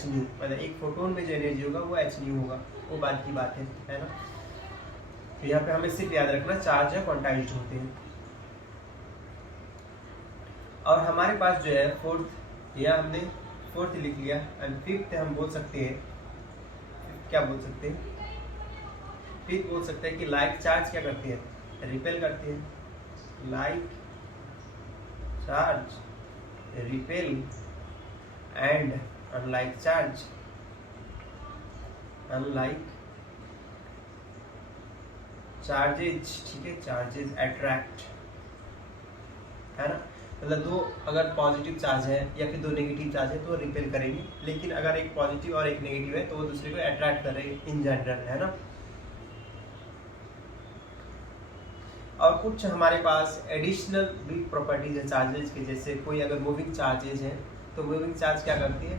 H new, मतलब एक photon में जो एनर्जी होगा वो एच न्यू होगा, वो बात की बात है ना। तो यहाँ पे हमें सिर्फ याद रखना चार्ज है क्वांटाइज्ड होते हैं। और हमारे पास जो है फोर्थ, यह हमने फोर्थ लिख लिया, एंड फिफ्थ हम बोल सकते हैं, क्या बोल सकते हैं, फिफ्थ बोल सकते हैं कि लाइक चार्ज क्या करती है, रिपेल करती है। Like charge repel and unlike charge, unlike charges, ठीक है, चार्जेज अट्रैक्ट, है ना। मतलब दो अगर पॉजिटिव चार्ज है या फिर दो नेगेटिव चार्ज है तो रिपेल करेंगे, लेकिन अगर एक पॉजिटिव और एक नेगेटिव है तो वो दूसरे को अट्रैक्ट करेंगे इन जनरल, है ना। और कुछ हमारे पास एडिशनल भी प्रॉपर्टीज है चार्जेस के, जैसे कोई अगर मूविंग चार्जेस है तो मूविंग चार्ज क्या करती है,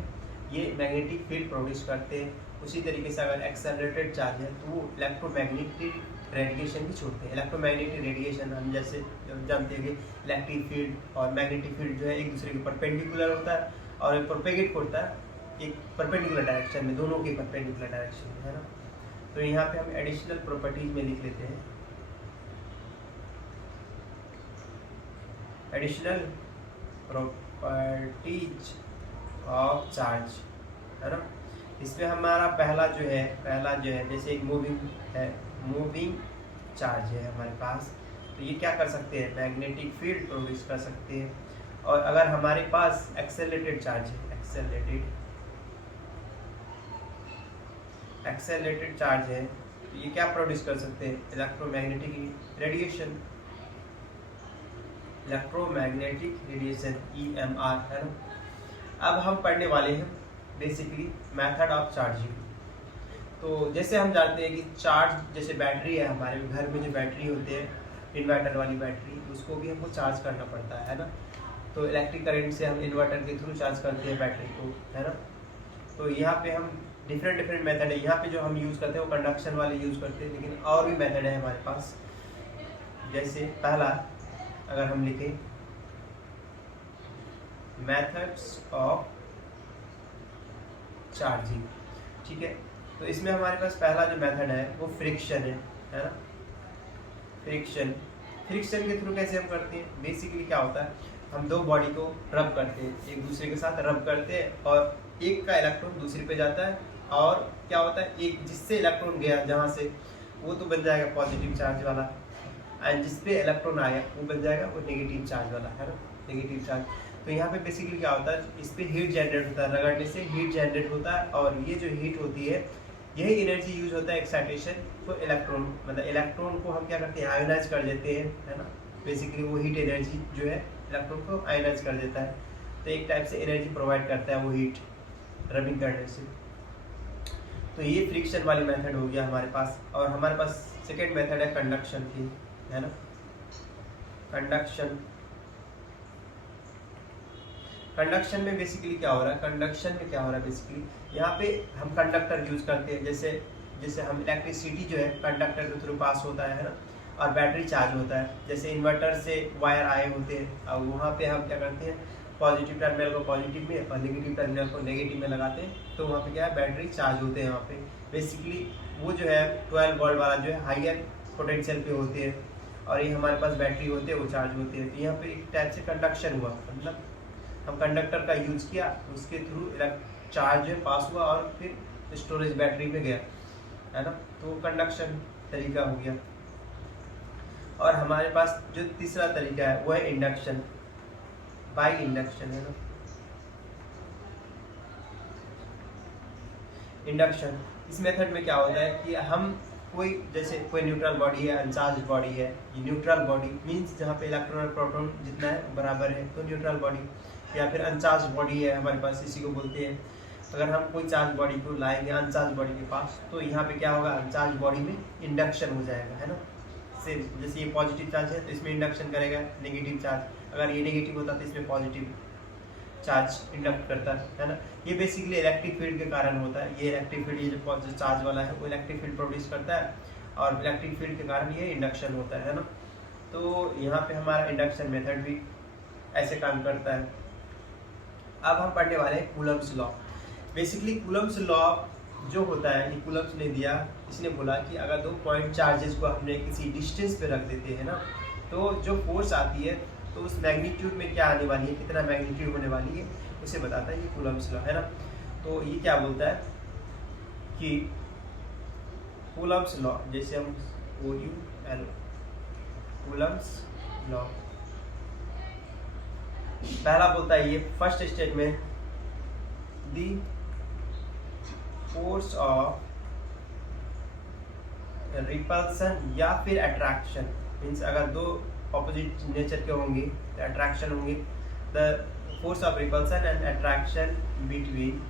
ये मैग्नेटिक फील्ड प्रोड्यूस करते हैं। उसी तरीके से अगर एक्सेलरेटेड चार्ज है तो वो इलेक्ट्रोमैग्नेटिक रेडिएशन भी छोड़ते हैं। इलेक्ट्रोमैग्नेटिक रेडिएशन हम जैसे जानते हैं कि इलेक्ट्रिक फील्ड और मैग्नेटिक फील्ड जो है एक दूसरे के परपेंडिकुलर होता है और प्रोपेगेट होता है एक परपेंडिकुलर डायरेक्शन में, दोनों के परपेंडिकुलर डायरेक्शन में, है ना। तो यहाँ पे हम एडिशनल प्रॉपर्टीज में लिख लेते हैं, एडिशनल प्रॉपर्टीज ऑफ चार्ज, है ना। इसमें हमारा पहला जो है जैसे एक मूविंग है, मूविंग चार्ज है हमारे पास, तो ये क्या कर सकते हैं, मैग्नेटिक फील्ड प्रोड्यूस कर सकते हैं। और अगर हमारे पास एक्सेलरेटेड चार्ज है, एक्सेलरेटेड चार्ज है तो ये क्या प्रोड्यूस कर सकते हैं, electromagnetic radiation, electromagnetic radiation EMR, है ना। अब हम पढ़ने वाले हैं बेसिकली मेथड ऑफ चार्जिंग। तो जैसे हम जानते हैं कि चार्ज, जैसे बैटरी है, हमारे घर में जो बैटरी होती है इन्वर्टर वाली बैटरी, उसको भी हमको चार्ज करना पड़ता है ना। तो इलेक्ट्रिक करंट से हम इन्वर्टर के थ्रू चार्ज करते हैं बैटरी को, है ना। तो यहाँ पे हम डिफरेंट मेथड है, यहाँ पे जो हम यूज़ करते हैं वो कंडक्शन वाले यूज़ करते हैं, लेकिन और भी मेथड है हमारे पास। जैसे पहला अगर हम लिखें मेथड्स ऑफ चार्जिंग, ठीक है, तो इसमें हमारे पास पहला जो मेथड है वो फ्रिक्शन है ना। फ्रिक्शन के थ्रू कैसे हम करते हैं, बेसिकली क्या होता है, हम दो बॉडी को रब करते हैं, एक दूसरे के साथ रब करते हैं और एक का इलेक्ट्रॉन दूसरे पे जाता है, और क्या होता है, एक जिससे इलेक्ट्रॉन गया जहाँ से वो तो बन जाएगा पॉजिटिव चार्ज वाला, एंड जिस पे इलेक्ट्रॉन आया वो बन जाएगा वो नेगेटिव चार्ज वाला, है ना, नेगेटिव चार्ज। तो यहाँ पे बेसिकली क्या होता है, इस पे हीट जनरेट होता है, रगड़ने से हीट जनरेट होता है, और ये जो हीट होती है यही एनर्जी यूज होता है एक्साइटेशन को इलेक्ट्रॉन, मतलब इलेक्ट्रॉन को हम क्या करते हैं, आयोनाइज कर देते हैं, है ना। बेसिकली वो हीट एनर्जी जो है इलेक्ट्रॉन को आयोनाइज कर देता है, तो एक टाइप से एनर्जी प्रोवाइड करता है वो हीट रबिंग करने से। तो ये फ्रिक्शन वाली मेथड हो गया हमारे पास। और हमारे पास सेकेंड मेथड है कंडक्शन की, है ना। कंडक्शन में बेसिकली क्या हो रहा है, बेसिकली यहाँ पे हम कंडक्टर यूज करते हैं, जैसे हम इलेक्ट्रिसिटी जो है कंडक्टर के थ्रू पास होता है ना, और बैटरी चार्ज होता है। जैसे इन्वर्टर से वायर आए होते हैं और वहाँ पे हम क्या करते हैं, पॉजिटिव टर्मिनल को पॉजिटिव में और नेगेटिव टर्मिनल को नेगेटिव में लगाते हैं, तो वहाँ पे क्या है, बैटरी चार्ज होते हैं। वहाँ पे बेसिकली वो जो है 12 वोल्ट वाला जो है हायर पोटेंशियल पे होते हैं, और ये हमारे पास बैटरी होते हैं वो चार्ज होते हैं। तो यहाँ पे एक टाइप से कंडक्शन हुआ, मतलब हम कंडक्टर का यूज किया, उसके थ्रू चार्ज पास हुआ और फिर स्टोरेज बैटरी में गया, है ना। तो कंडक्शन तरीका हो गया। और हमारे पास जो तीसरा तरीका है वो है इंडक्शन, बाय इंडक्शन, है ना। इंडक्शन, इस मेथड में क्या होता है कि हम जैसे कोई न्यूट्रल बॉडी है, अनचार्ज बॉडी है। ये न्यूट्रल बॉडी मीन्स जहाँ पे इलेक्ट्रॉन और प्रोटॉन जितना है बराबर है, तो न्यूट्रल बॉडी, या फिर अनचार्ज बॉडी है हमारे पास, इसी को बोलते हैं। अगर हम कोई चार्ज बॉडी को लाएंगे अनचार्ज बॉडी के पास, तो यहाँ पे क्या होगा, अनचार्ज बॉडी में इंडक्शन हो जाएगा, है ना। सेम जैसे ये पॉजिटिव चार्ज है तो इसमें इंडक्शन करेगा नेगेटिव चार्ज, अगर ये नेगेटिव होता तो इसमें पॉजिटिव चार्ज इंडक्ट करता है ना। ये बेसिकली इलेक्ट्रिक फील्ड के कारण होता है। ये इलेक्ट्रिक फील्ड, ये जो चार्ज वाला है वो इलेक्ट्रिक फील्ड प्रोड्यूस करता है, और इलेक्ट्रिक फील्ड के कारण ये इंडक्शन होता है ना। तो यहाँ पे हमारा इंडक्शन मेथड भी ऐसे काम करता है। अब हम पढ़ने वाले हैं Coulomb's law. Basically Coulomb's law जो होता है, ये कूलम्स ने दिया, इसने बोला कि अगर 2 पॉइंट चार्जेस को हमने किसी डिस्टेंस पे रख देते हैं ना, तो जो फोर्स आती है तो उस मैग्नीट्यूड में क्या आने वाली है, कितना मैग्नीट्यूड होने वाली है, उसे बताता है ये कूलम्स लॉ, है ना। तो ये क्या बोलता है कि कूलम्स लॉ, जैसे हम OUL कूलम्स लॉ, पहला बोलता है ये first statement, the force of repulsion या फिर अट्रैक्शन, मीन्स अगर दो ऑपोजिट नेचर के होंगे तो अट्रैक्शन होंगे, the force of repulsion and attraction between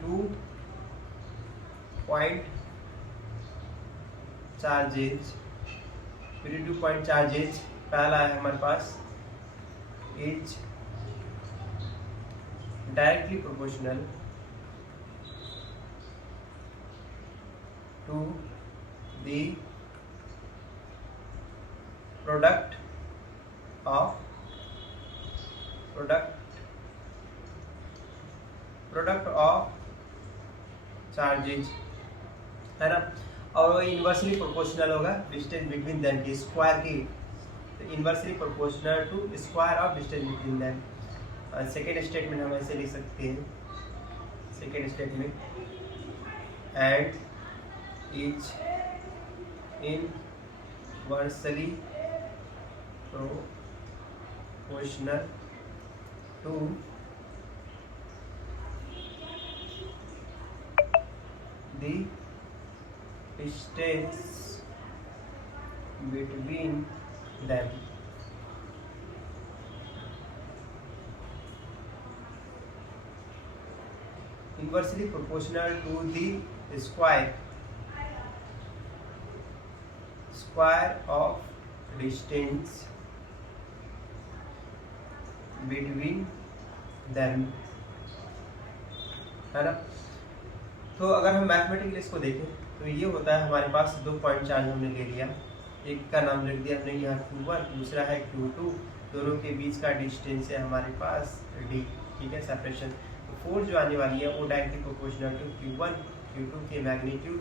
two point charges, पहला है हमारे पास is directly proportional to the product of charges, है ना। और वो इन्वर्सली प्रोपोर्शनल होगा डिस्टेंस बिटवीन देम की स्क्वायर की, तो inversely proportional to square of distance between them. Second statement हम ऐसे लिख सकते हैं, second statement, and is inversely proportional to the distance between them। Inversely proportional to the square of distance between them, है ना। तो अगर हम मैथमेटिकली इसको देखें तो ये होता है हमारे पास 2 पॉइंट चार्ज हमने ले लिया, एक का नाम लिख दिया हमने यहाँ Q1, दूसरा है Q2, दोनों के बीच का डिस्टेंस है हमारे पास D, ठीक है, सेपरेशन। तो फोर्स जो आने वाली है वो directly proportional to Q1 Q2 के मैग्नीट्यूड,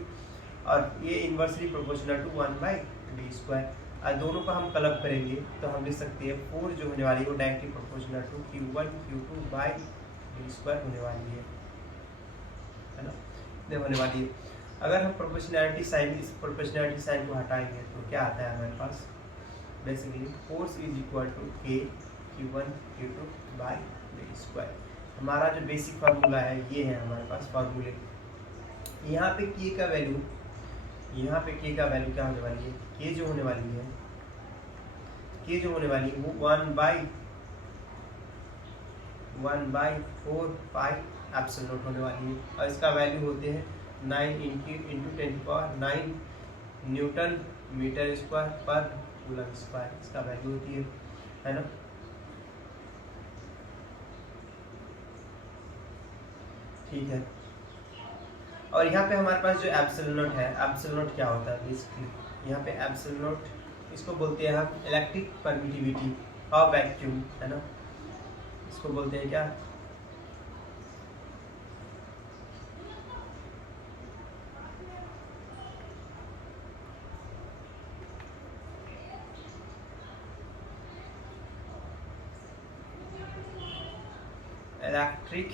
और ये इन्वर्सली प्रोपोर्शनल टू 1/d²। और दोनों का हम कलब करेंगे तो हम लिख सकते हैं फोर्स जो होने वाली है वो directly proportional to Q1 Q2/d² होने वाली है ना, होने वाली है। अगर हम प्रोपोर्शनैलिटी साइन, इस प्रोपोर्शनैलिटी साइन को हटाएंगे तो क्या आता है हमारे पास, basically force is equal to K Q1 Q2/d²। हमारा जो बेसिक फार्मूला है ये है हमारे पास फार्मूले। यहाँ पे K का वैल्यू, क्या होने वाली है, K जो होने वाली है वो 1/4πε0 होने वाली है, और इसका वैल्यू होते हैं 9 × 10⁹ न्यूटन मीटर स्क्वायर पर कूलम स्क्वायर, इसका वैल्यू होती है ना। ठीक है, और यहाँ पे हमारे पास जो एप्सिलॉन नॉट है, एप्सिलॉन नॉट क्या होता है बेसिकली, यहाँ पे एप्सिलॉन नॉट इसको बोलते हैं हम इलेक्ट्रिक परमिटिविटी ऑफ वैक्यूम, है ना, इसको बोलते हैं क्या, इलेक्ट्रिक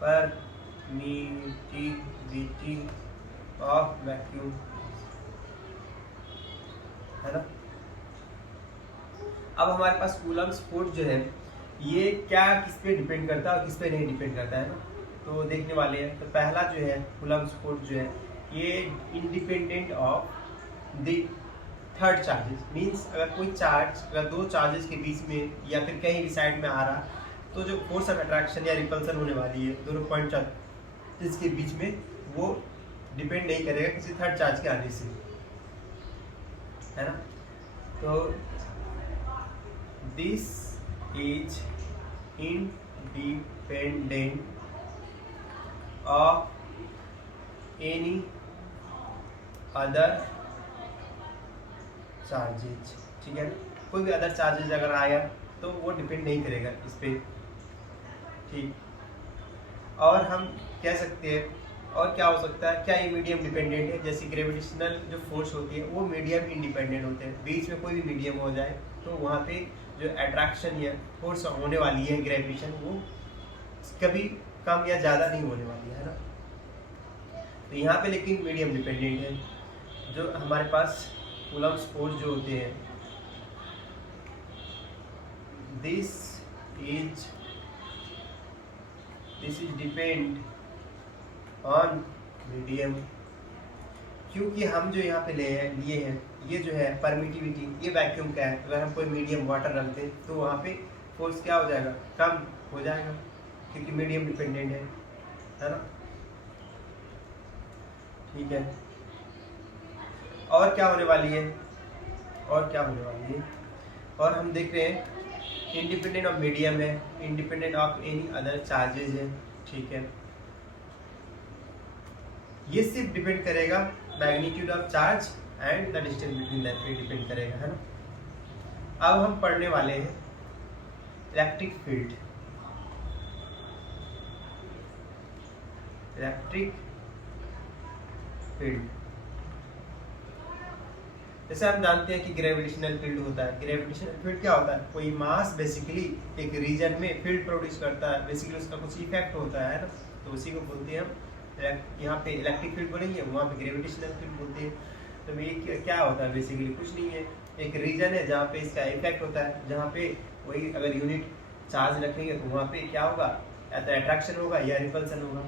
परमिटिविटी ऑफ वैक्यूम, है ना। अब हमारे पास कूलम्स फोर्स जो है ये क्या किस पे डिपेंड करता है और किस पे नहीं डिपेंड करता है ना, तो देखने वाले हैं। तो पहला जो है कूलम्स फोर्स जो है ये independent of the third charges, means अगर कोई चार्ज अगर दो चार्जेस के बीच में या फिर कहीं भी साइड में आ रहा तो जो फोर्स ऑफ अट्रैक्शन या रिपल्सन होने वाली है दोनों पॉइंट चार्ज के बीच में, वो डिपेंड नहीं करेगा किसी थर्ड चार्ज के आने से, है ना। तो this is independent of any other charges, ठीक है ना। कोई भी अदर चार्जेज अगर आया तो वो डिपेंड नहीं करेगा इस पर, ठीक। और हम कह सकते हैं और क्या हो सकता है, क्या ये मीडियम डिपेंडेंट है, जैसे ग्रेविटेशनल जो फोर्स होती है वो मीडियम इंडिपेंडेंट होते हैं, बीच में कोई भी मीडियम हो जाए तो वहाँ पे जो अट्रैक्शन या फोर्स होने वाली है ग्रेविटेशन, वो कभी कम या ज़्यादा नहीं होने वाली है ना। तो यहाँ पे लेकिन मीडियम डिपेंडेंट है। जो हमारे पास कूलम्ब्स फोर्स जो होते हैं, this is depend on medium, क्योंकि हम जो यहाँ पे लिए हैं ये जो है परमिटिविटी, ये वैक्यूम का है। अगर हम कोई मीडियम वाटर रख दें तो वहाँ पे फोर्स क्या हो जाएगा, कम हो जाएगा, क्योंकि मीडियम डिपेंडेंट है ना, ठीक है। और क्या होने वाली है, और हम देख रहे हैं इंडिपेंडेंट ऑफ मीडियम है, independent of any other charges है, ठीक है। ये सिर्फ डिपेंड करेगा magnitude of charge and the distance between that पे डिपेंड करेगा, है ना। अब हम पढ़ने वाले हैं इलेक्ट्रिक फील्ड। जैसे हम जानते हैं कि ग्रेविटेशनल फील्ड होता है। ग्रेविटेशनल फील्ड क्या होता है, कोई मास बेसिकली एक रीजन में फील्ड प्रोड्यूस करता है, बेसिकली उसका कुछ इफेक्ट होता है ना, तो उसी को बोलते हैं हम, यहाँ पे इलेक्ट्रिक फील्ड बोलेंगे, वहाँ पे ग्रेविटेशनल फील्ड बोलते हैं। तो ये क्या होता है, बेसिकली कुछ नहीं है, एक रीजन है जहाँ पे इसका इफेक्ट होता है, जहाँ पे वही अगर यूनिट चार्ज रखेंगे तो वहाँ पे क्या होगा, या तो अट्रैक्शन होगा या रिपल्सन होगा।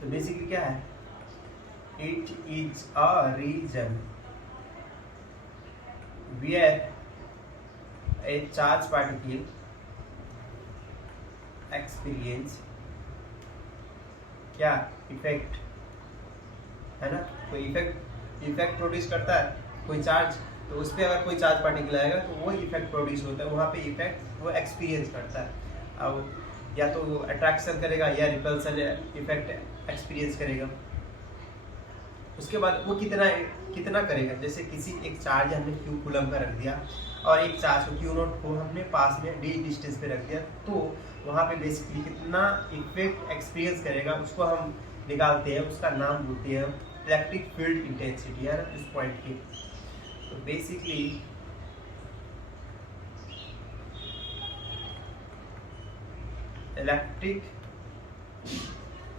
तो बेसिकली क्या है, it is a region where a charged particle experience क्या इफेक्ट, है ना। कोई इफेक्ट प्रोड्यूस करता है कोई चार्ज, तो उस पर अगर कोई चार्ज पार्टिकल आएगा तो वो इफेक्ट प्रोड्यूस होता है, वहाँ पे इफेक्ट वो एक्सपीरियंस करता है। अब या तो वो अट्रैक्शन करेगा या रिपल्सन इफेक्ट एक्सपीरियंस करेगा। उसके बाद वो कितना करेगा, जैसे किसी एक चार्ज हमने क्यू कूलम का रख दिया और एक चार्ज को क्यू नोट को हमने पास में डी डिस्टेंस पे रख दिया, तो वहाँ पे बेसिकली कितना इफेक्ट एक्सपीरियंस करेगा उसको हम निकालते हैं, उसका नाम बोलते हैं इलेक्ट्रिक फील्ड इंटेंसिटी, है ना, इस पॉइंट की। तो बेसिकली इलेक्ट्रिक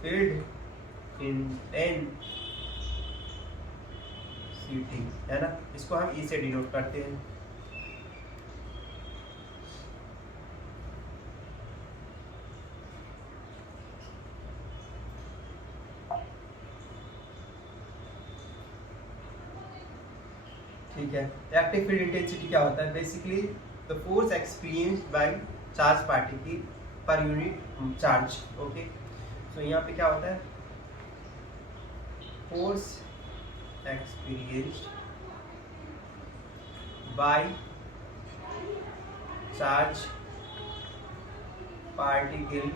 फील्ड इंटेंसिटी, है ना, इसको हम ई से डिनोट करते हैं। ठीक है, इलेक्ट्रिक फील्ड इंटेंसिटी क्या होता है, basically the force experienced by charge particle per unit charge. Okay, तो यहाँ पे क्या होता है, force experienced by charge particle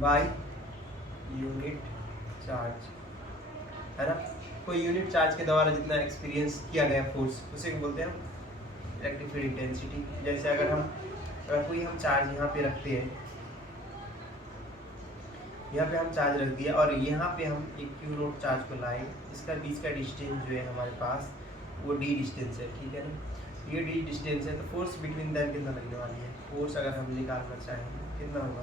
by unit charge, है ना। कोई यूनिट चार्ज के द्वारा जितना एक्सपीरियंस किया गया फोर्स, उसे बोलते हैं इलेक्ट्रिक फील्ड इंटेंसिटी। जैसे अगर कोई हम चार्ज यहाँ पे रखते हैं, यहाँ पे हम चार्ज रख दिया और यहाँ पे हम एक क्यू नोट चार्ज को लाए, इसका बीच का डिस्टेंस जो है हमारे पास वो डी डिस्टेंस है, ठीक है ना। ये डी डिस्टेंस है, तो फोर्स बिटवीन दैट कितना लगने वाली है, फोर्स अगर हम निकालना चाहें कितना होगा,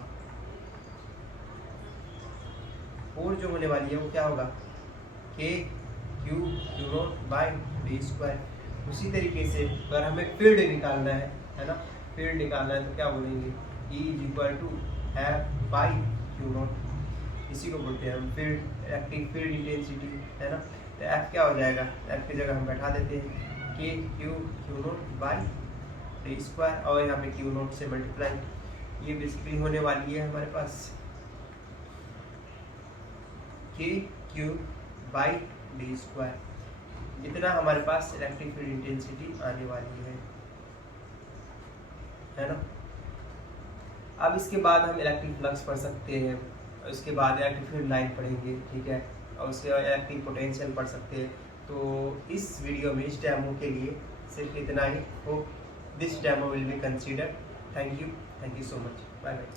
फोर्स जो होने वाली है वो क्या होगा, के Q note by D square. उसी तरीके से अगर हमें फील्ड निकालना है ना, फील्ड निकालना है तो क्या बोलेंगे, E is equal to F by Q note, इसी को बोलते हैं हम फील्ड, इलेक्ट्रिक फील्ड इंटेंसिटी, है ना। तो एफ क्या हो जाएगा, एफ की जगह हम बैठा देते हैं के Q note by D square और यहाँ पे क्यू नोट से मल्टीप्लाई, ये बेसिकली होने वाली है हमारे पास के क्यू बाई डी स्क्वायर, इतना हमारे पास इलेक्ट्रिक फील्ड इंटेंसिटी आने वाली है ना। अब इसके बाद हम इलेक्ट्रिक फ्लक्स पढ़ सकते हैं। उसके बाद एक्टिव फ्लूइड लाइन पढ़ेंगे, ठीक है, और उसके बाद एक्टिव पोटेंशियल पढ़ सकते हैं। तो इस वीडियो में इस डेमो के लिए सिर्फ इतना ही। Hope this demo will be consider. Thank you so much, bye bye.